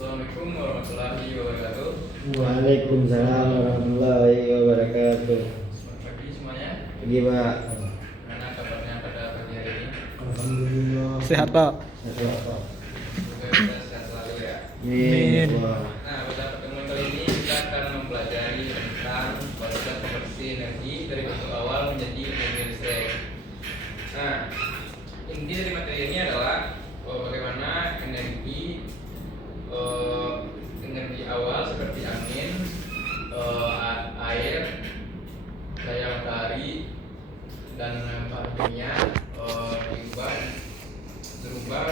Assalamualaikum warahmatullahi wabarakatuh. Waalaikumsalam warahmatullahi wabarakatuh. Selamat pagi semuanya. Pagi Pak. Gimana kabarnya pada pagi hari ini? Alhamdulillah. Sehat Pak. Sehat Pak. Semoga kita sehat selalu ya. Amin. Nah, pada pertemuan kali ini kita akan mempelajari tentang proses konversi energi dari bentuk awal menjadi energi listrik. Nah, inti dari materi ini adalah bagaimana energi awal seperti angin, air, cahaya matahari, dan bahan kimia berubah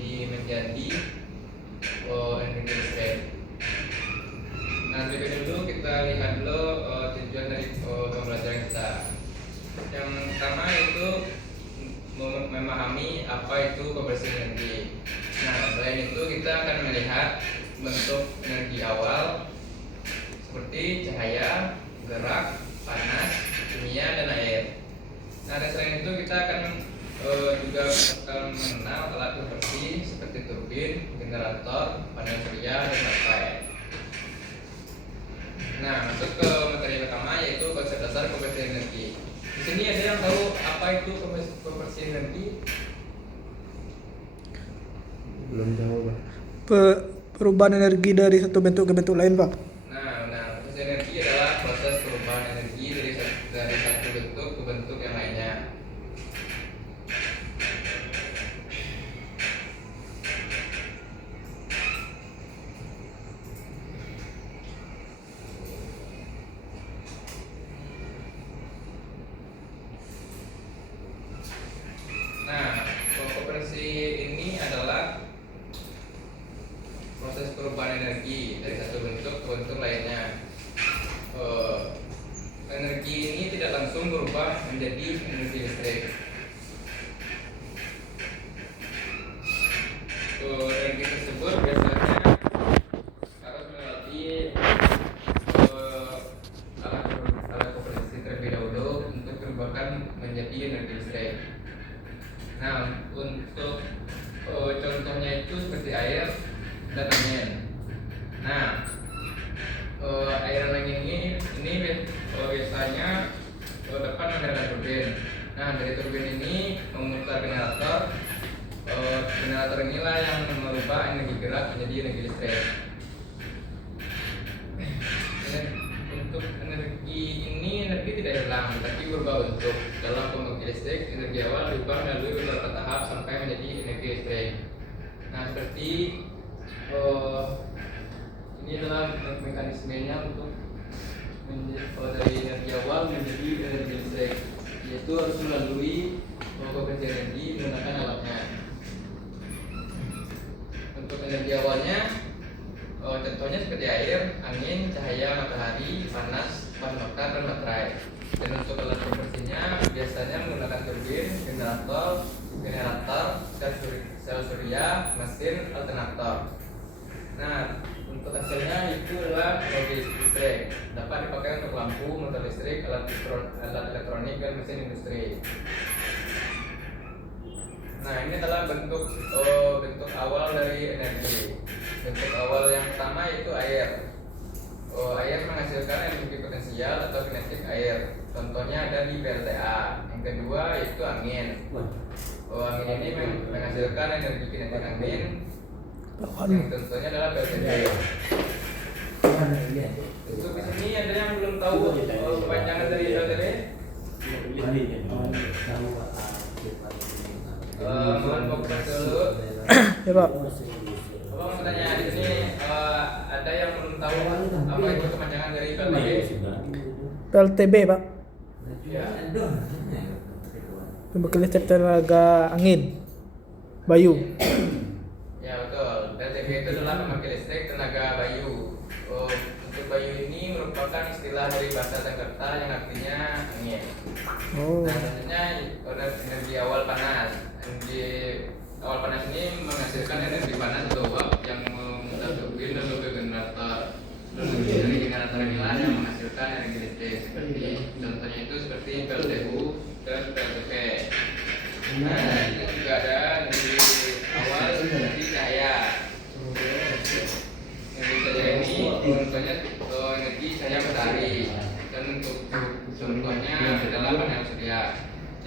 menjadi energi listrik. Nah, terlebih dahulu kita lihat dulu tujuan dari pembelajaran kita. Yang pertama itu memahami apa itu konversi energi. Nah, selain itu kita akan melihat bentuk energi awal seperti cahaya, gerak, panas, kimia, dan air. Nah, dan selain itu kita akan juga mengenal alat konversi seperti turbin, generator, panel surya, dan baterai. Nah, masuk ke materi pertama yaitu konsep dasar konversi energi. Di sini ada yang tahu apa itu konversi energi? Belum tahu Pak. Perubahan energi dari satu bentuk ke bentuk lain Pak. Nah, proses energi adalah proses perubahan energi dari satu bentuk ke bentuk yang lainnya. Nah, konversi ini adalah proses perubahan energi dari satu bentuk ke bentuk lainnya. Energi ini tidak langsung berubah menjadi energi listrik. Energi tersebut biasanya harus melewati alat konversi terlebih dahulu untuk berubahkan menjadi energi listrik. Nah, untuk contohnya itu seperti air dan angin. Nah, air dan angin ini biasanya dapat menggerakkan turbin. Nah, dari turbin ini memutar generator. Generator inilah yang merubah energi gerak menjadi energi listrik. Untuk energi ini, energi tidak hilang, tapi berubah bentuk. Dalam pembangkit listrik, energi awal diubah melalui beberapa tahap sampai menjadi energi listrik. Nah, seperti ini adalah mekanismenya untuk dari energi awal menjadi energi listrik, yaitu harus melalui konversi energi menggunakan alatnya. Untuk energi awalnya, contohnya seperti air, angin, cahaya matahari, panas, bahan bakar, dan baterai. Dan untuk alat konversinya biasanya menggunakan turbin, generator, sel surya, mesin alternator. Nah, untuk hasilnya itu adalah energi listrik, dapat dipakai untuk lampu, motor listrik, alat elektronik, dan mesin industri. Nah, ini adalah bentuk awal dari energi. Bentuk awal yang pertama yaitu air. Air menghasilkan energi potensial atau kinetik air. Contohnya ada di PLTA. Yang kedua yaitu angin. Angin ini menghasilkan energi kinetik angin. Yang contohnya adalah PLTB. Untuk di sini ada yang belum tahu kepanjangan dari PLTB? Mohon fokus dulu. Ya Pak. Abang mau tanya di sini ada yang belum tahu apa itu kepanjangan dari PLTB? PLTB Pak. Ya. Pembangkit listrik tenaga angin. Bayu. Ya betul. PLTB itu adalah pembangkit listrik tenaga bayu. Untuk bayu ini merupakan istilah dari bahasa Jakarta yang artinya angin. Oh. Nah, selanjutnya ada energi awal panas. Energi awal panas ini menghasilkan energi panas atau uap yang memutar turbin lalu ke generator. Lalu dari generator inilah yang menghasilkan energi listrik. Seperti contohnya itu seperti PLTU dan PLTP. Nah, itu juga ada energi awal seperti cahaya.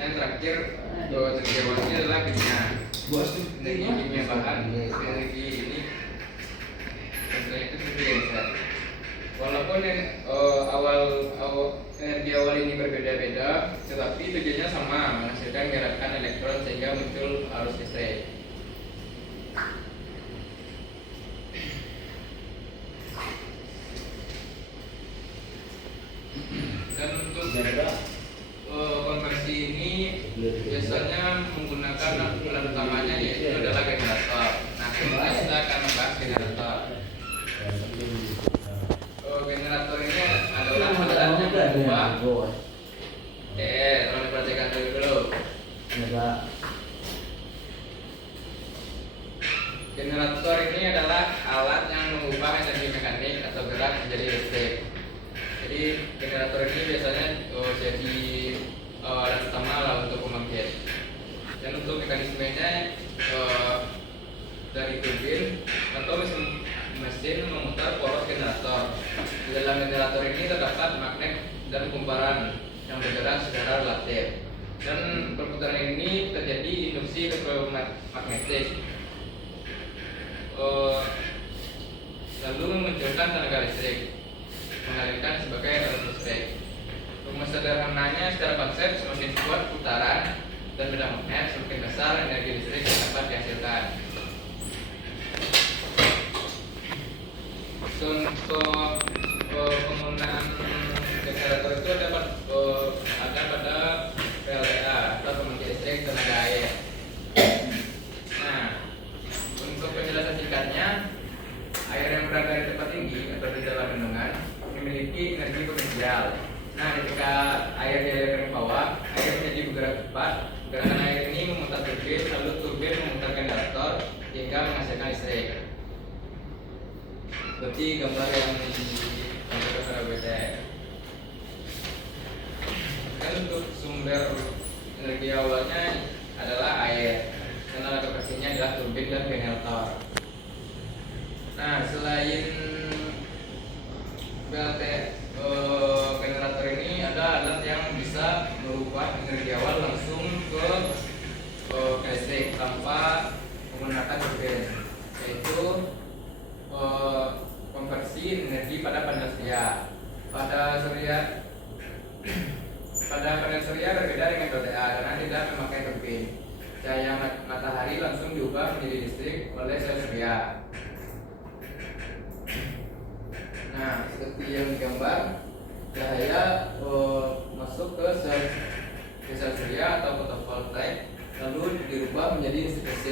Yang terakhir energi awalnya adalah kimia. Energi kimia bahan. Energi ini sebenarnya itu biasa. Walaupun energi awal ini berbeda-beda, tetapi tujuannya sama, menghasilkan gerakan elektron sehingga muncul arus listrik. Dan untuk konversi ini biasanya menggunakan alat utamanya yaitu adalah generator. Nah, kita akan membahas generator. Generator ini adalah alat yang berubah. Tolong diperhatikan dulu. Generator ini adalah alat yang mengubah energi mekanik atau gerak menjadi listrik. Jadi generator ini biasanya jadi alat utama lah untuk pembangkit. Dan untuk mekanismenya dari turbin atau mesin memutar poros generator. Di dalam generator ini terdapat magnet dan kumparan yang bergerak secara relatif. Dan perputaran ini terjadi induksi elektromagnetik. Lalu memunculkan tenaga listrik, mengalirkan sebagai arus listrik. Rumus sederhananya secara konsep, semakin kuat putaran dan medan magnet, semakin besar energi listrik yang dapat dihasilkan. Contoh penggunaan generator itu ada pada PLTA atau pembangkit listrik tenaga air. Nah, untuk penjelasan singkatnya, air yang berada di tempat tinggi atau di dalam bendungan memiliki energi potensial. Nah, ketika air dialirkan ke bawah, air menjadi bergerak cepat. Gerakan air ini memutar turbin, lalu turbin memutar generator hingga menghasilkan listrik. Seperti gambar yang digambarkan pada BTN. Dan untuk sumber energi awalnya adalah air, dan alat operasinya adalah turbin dan generator. Nah, selain generator ini ada alat yang bisa merubah energi awal langsung ke listrik tanpa menggunakan turbin, yaitu konversi energi pada panel surya. Pada panel surya berbeda dengan PLTA karena tidak memakai turbin. Cahaya matahari langsung diubah menjadi listrik oleh sel surya. Nah, seperti yang digambar, cahaya masuk ke sel surya atau fotovoltaik, lalu dirubah menjadi listrik AC.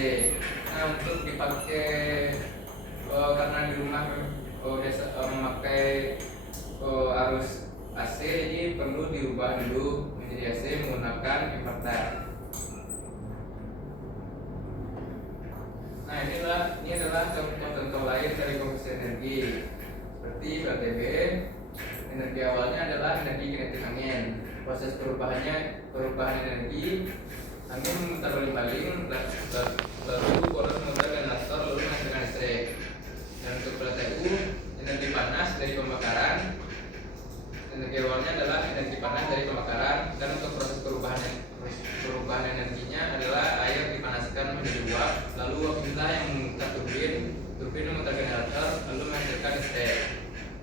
Nah, untuk dipakai karena di rumah memakai arus AC, jadi perlu dirubah dulu menjadi AC menggunakan inverter. Nah, ini adalah contoh-contoh lain dari konversi energi. Seperti PLTB, energi awalnya adalah energi kinetik angin. Proses perubahan energi, angin memutar baling-baling, lalu poros memutar generator, lalu menghasilkan listrik. Dan untuk PLTU, energi panas dari pembakaran. Energi awalnya adalah energi panas dari pembakaran, dan untuk proses perubahan energinya adalah air dipanaskan menjadi uap, lalu uap inilah yang memutar turbin memutar generator, lalu menghasilkan listrik.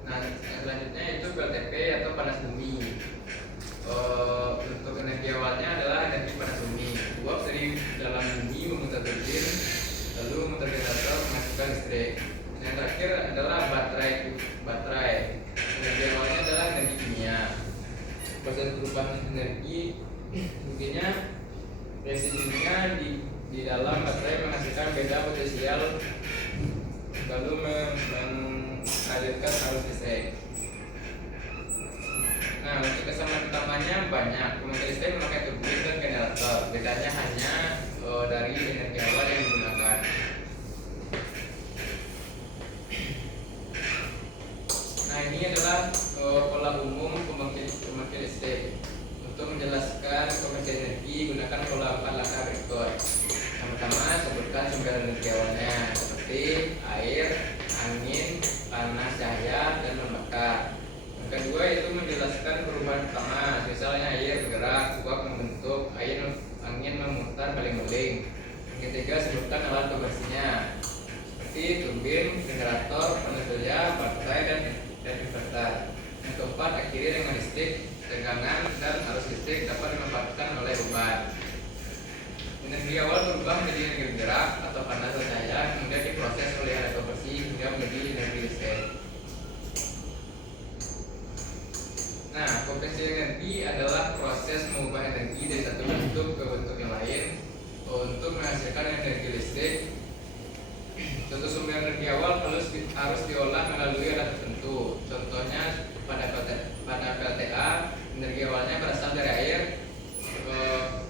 Nah, yang selanjutnya itu PLTP atau panas bumi. Untuk energi awalnya adalah energi panas bumi. Uap dari dalam bumi memutar turbin, lalu memutar generator menghasilkan listrik. Yang terakhir adalah baterai. Energi awalnya adalah energi kimia. Proses perubahan energi intinya reaksi kimia di dalam baterai menghasilkan beda potensial, lalu mengalirkan arus listrik. Nah, untuk kesamaan utamanya banyak. Pembangkit listrik memakai turbin dan generator. Bedanya hanya dari energi awal yang digunakan. Nah, ini adalah pola umum pembangkit listrik. Untuk menjelaskan konversi energi, gunakan pola 4 langkah berikut. Yang pertama, sebutkan sumber energi awalnya seperti air, angin, panas, cahaya, dan membakar. Yang kedua itu menjelaskan perubahan utama, misalnya air bergerak, uap membentuk, air turbin, generator, panas surya, baterai, dan inverter. Yang keempat, akhiri dengan listrik, tegangan, dan arus listrik dapat dimanfaatkan oleh beban. Energi awal berubah menjadi energi bergerak atau panas atau cahaya, kemudian diproses oleh alat konversi hingga menjadi energi listrik. Nah, konversi energi adalah proses mengubah energi dari satu bentuk ke bentuk yang lain untuk menghasilkan energi listrik. Suatu sumber energi awal harus diolah melalui alat tertentu. Contohnya pada PLTA, energi awalnya berasal dari air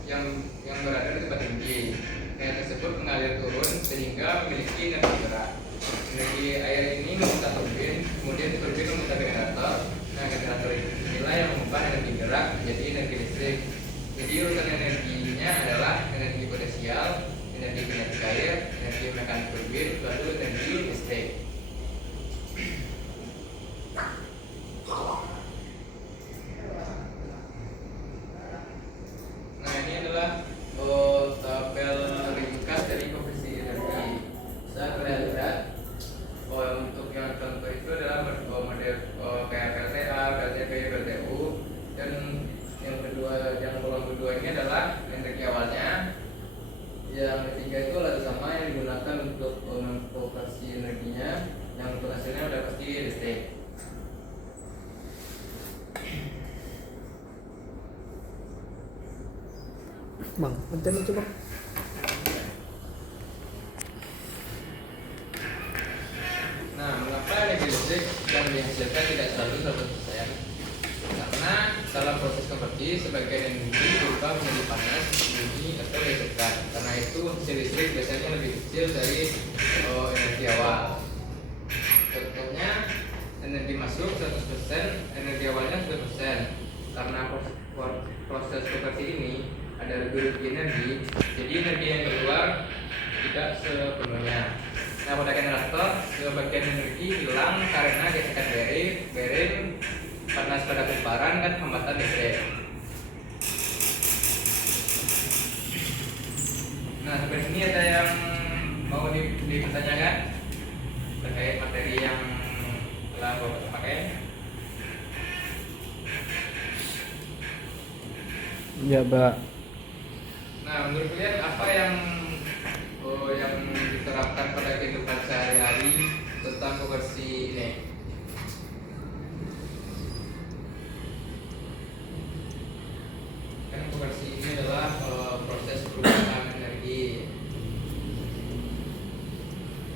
yang berada di tempat tinggi. Air tersebut mengalir turun sehingga memiliki energi gerak. Energi air ini memutar turbin, kemudian turbin memutar generator. Nah, generator inilah yang mengubah energi gerak menjadi energi listrik. Jadi urutan energinya adalah energi potensial, energi kinetik air, energi mekanik turbin, lalu energi listrik. Nah, ini adalah tabel ringkas dari konversi energi. Saya lihat untuk yang contoh itu adalah model kayak PLTA, PLTP, PLTU, dan yang kedua, yang golongan kedua ini adalah energi awalnya. Yang ketiga itu alat sama yang digunakan untuk konversi energinya, yang untuk hasilnya udah pasti listrik. Bang, konten itu bang. Nah, mengapa energi listrik yang dihasilkan tidak selalu 100%? Karena dalam proses konversi sebagian energi berubah menjadi panas, dingin, atau dielectrikan. Karena itu hasil listrik biasanya lebih kecil dari energi awal. Contohnya, energi masuk 100%, energi awalnya 100%. Karena proses konversi ini ada rugi energi, jadi energi yang keluar tidak sepenuhnya. Nah, pada generator, sebagian energi hilang karena gesekan bearing, panas pada kumparan, dan hambatan listrik. Nah, sampai sini ada yang mau dipertanyakan terkait materi yang telah Bapak pakai? Ya, Mbak. Nah, menurut kalian apa yang diterapkan pada kehidupan sehari-hari tentang konversi ini? Kan konversi ini adalah proses perubahan energi.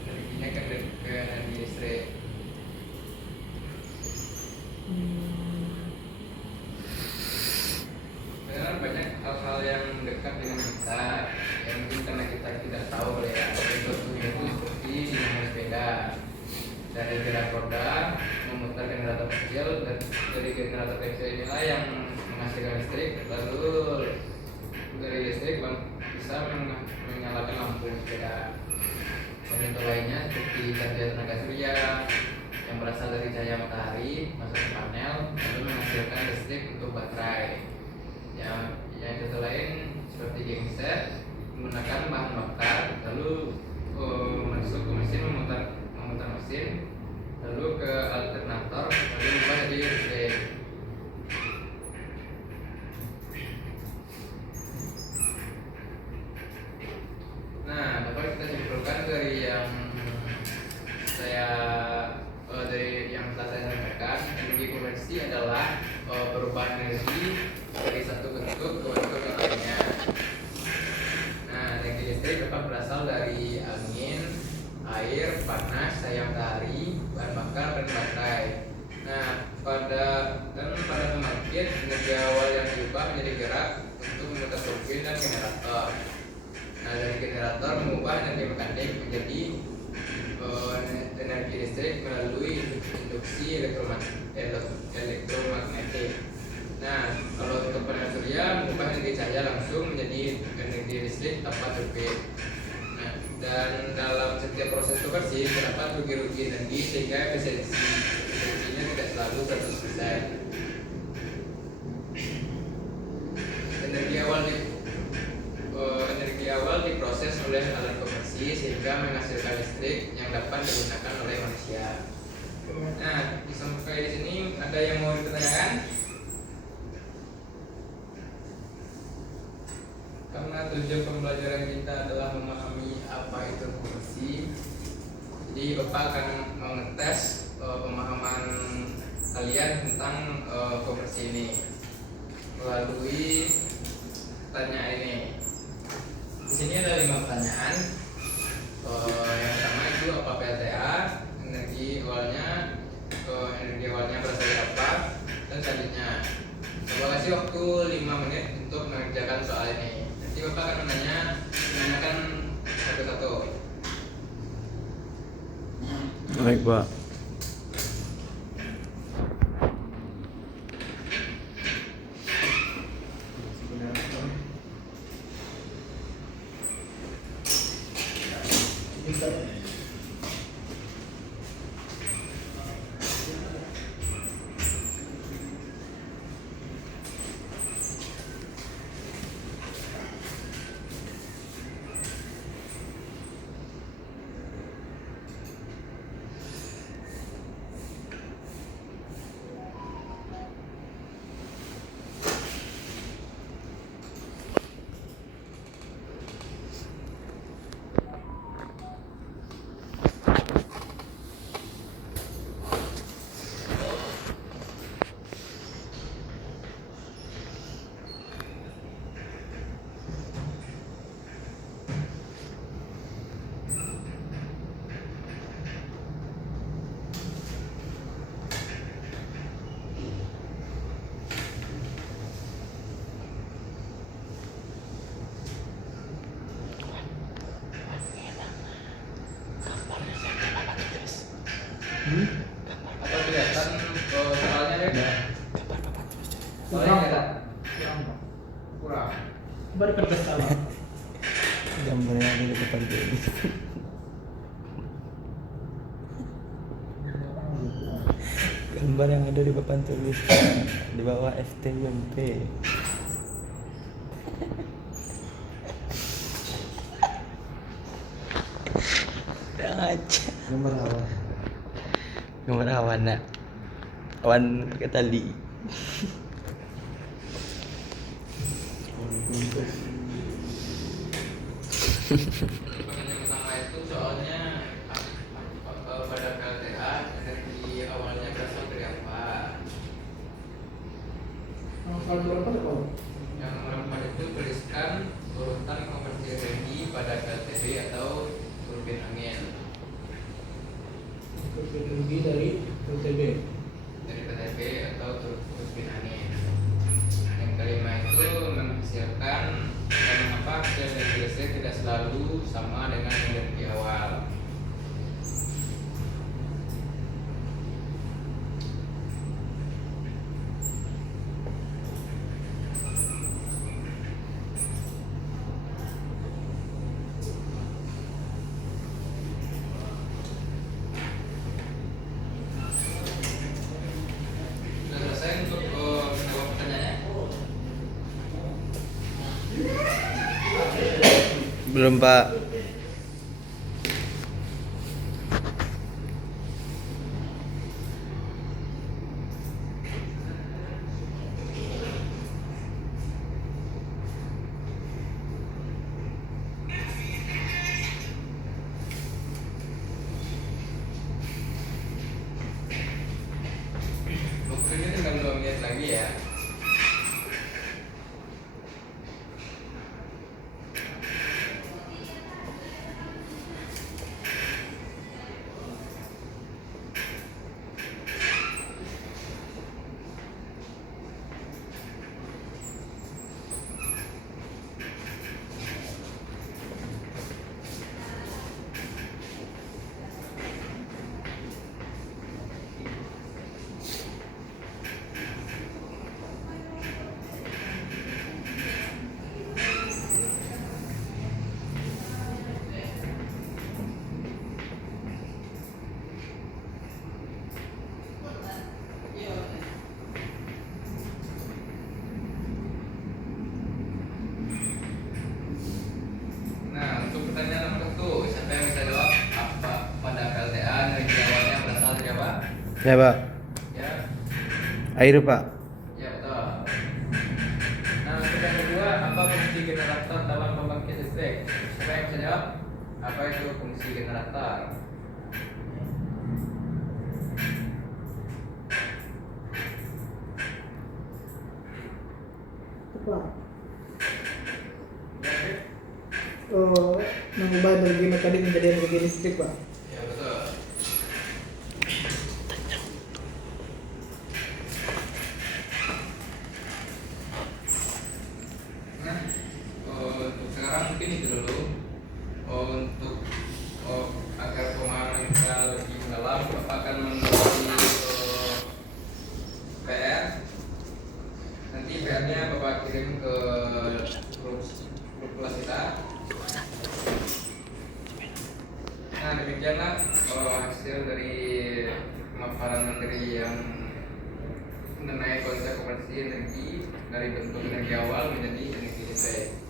Energinya kan ke energi listrik. Karena banyak hal-hal yang dekat dengan kita, yang mungkin karena kita tidak tahu ya. Contohnya itu seperti dinamo sepeda, dari gerak roda memutar generator kecil, dan dari generator kecil inilah yang menghasilkan listrik, lalu dari listrik bisa menyalakan lampu sepeda. Contoh lainnya seperti cahaya tenaga surya yang berasal dari cahaya matahari masuk ke panel lalu menghasilkan listrik untuk baterai. Yang contoh lain seperti genset menggunakan bahan bakar lalu masuk ke mesin memutar mesin, lalu ke alternator lalu berubah jadi listrik. Nah, dapat kita simpulkan dari yang telah saya sampaikan, energi konversi adalah perubahan energi dari satu bentuk ke bentuk yang lainnya. Nah, energi listrik dapat berasal dari angin, air, panas, cahaya matahari, bahan bakar, dan baterai. Nah, pada pembangkit, energi awal yang diubah menjadi gerak untuk memutar turbin dan generator. Nah, dari generator mengubah energi mekanik menjadi energi listrik melalui induksi elektromagnetik. Nah, kalau untuk panel surya mengubah energi cahaya langsung menjadi energi listrik tanpa turbin. Nah, dan dalam setiap proses konversi terdapat rugi-rugi energi sehingga efisiensinya tidak selalu 100%. Energi awal diproses oleh alat konversi sehingga juga menghasilkan listrik yang dapat digunakan oleh manusia. Nah, sampai di sini ada yang mau ditanyakan? Karena tujuan pembelajaran kita adalah memahami apa itu konversi, jadi Bapak akan mengetes pemahaman kalian tentang konversi ini melalui pertanyaan ini. Di sini ada 5 pertanyaan. Yang pertama itu apa PLTA, energi awalnya berasal dari apa, dan selanjutnya. Coba kasih waktu 5 menit untuk mengerjakan soal ini. Nanti Bapak akan menanyakan satu-satu. Baik, Pak. Apa kelihatan soalnya deh? Soalnya ada kurang. Baru kertas salah. Gambar yang ada di depan ini. Gambar yang ada di papan tulisan di bawah STMP. Udah aja. Gambar apa? Gambar awan nak. Awan pakai tali. Pertanyaan pertama itu soalnya pada PLTA energi awalnya berasal dari apa? Soal berapa tuh Pak? Yang nomor 4 itu tuliskan urutan konversi energi pada PLTB atau turbin angin. Energi dari LTB. Dari PLTB atau turbin angin. Yang kelima itu menghasilkan dan mengapa hasil energi listrik tidak selalu sama dengan energi awal. Sudah selesai untuk menjawab pertanyaannya? Belum Pak. Waktu ini tinggal 2 menit lagi ya. Ya Pak. Ya, Air Pak. ya betul. Nah, untuk yang kedua, apa fungsi generator dalam pembangkit listrik? Siapa yang bisa jawab? Apa itu fungsi generator? Apa? Ya, Fit? Mengubah energi mekanik menjadi energi listrik, Pak. Ya betul. Nah, untuk sekarang mungkin itu dulu. Untuk agar pemahaman kita lebih mendalam, Bapak akan membagi PR. Nanti PR-nya Bapak kirim ke grup kelas kita. Nah, demikianlah hasil dari pemaparan materi yang mengenai konsep konversi energi dari bentuk energi awal menjadi energi listrik.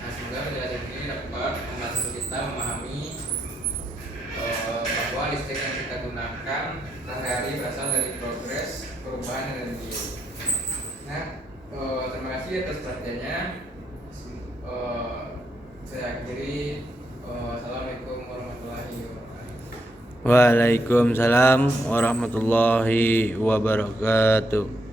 Nah, semoga penjelasan ini dapat membantu kita memahami bahwa listrik yang kita gunakan sehari-hari berasal dari progres perubahan energi. Nah, terima kasih atas perhatiannya. Saya akhiri. Assalamualaikum warahmatullahi wabarakatuh. Waalaikumsalam warahmatullahi wabarakatuh.